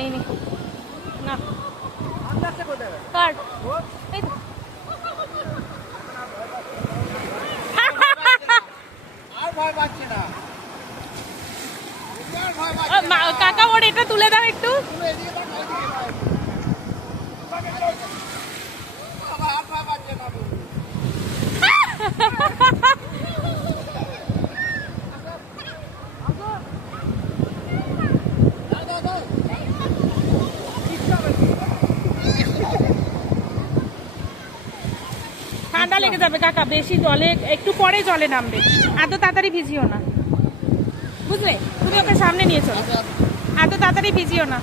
বানিয়ে নি না কার এই তো। কাকা ওর এটা তুলে দাও একটু। ঠান্ডা লেগে যাবে কাকা, বেশি জলে একটু পরে জলে নামবে, এত তাড়াতাড়ি ভিজিও না বুঝলে, তুমি ওকে সামনে নিয়ে চলো, এত তাড়াতাড়ি ভিজিও না।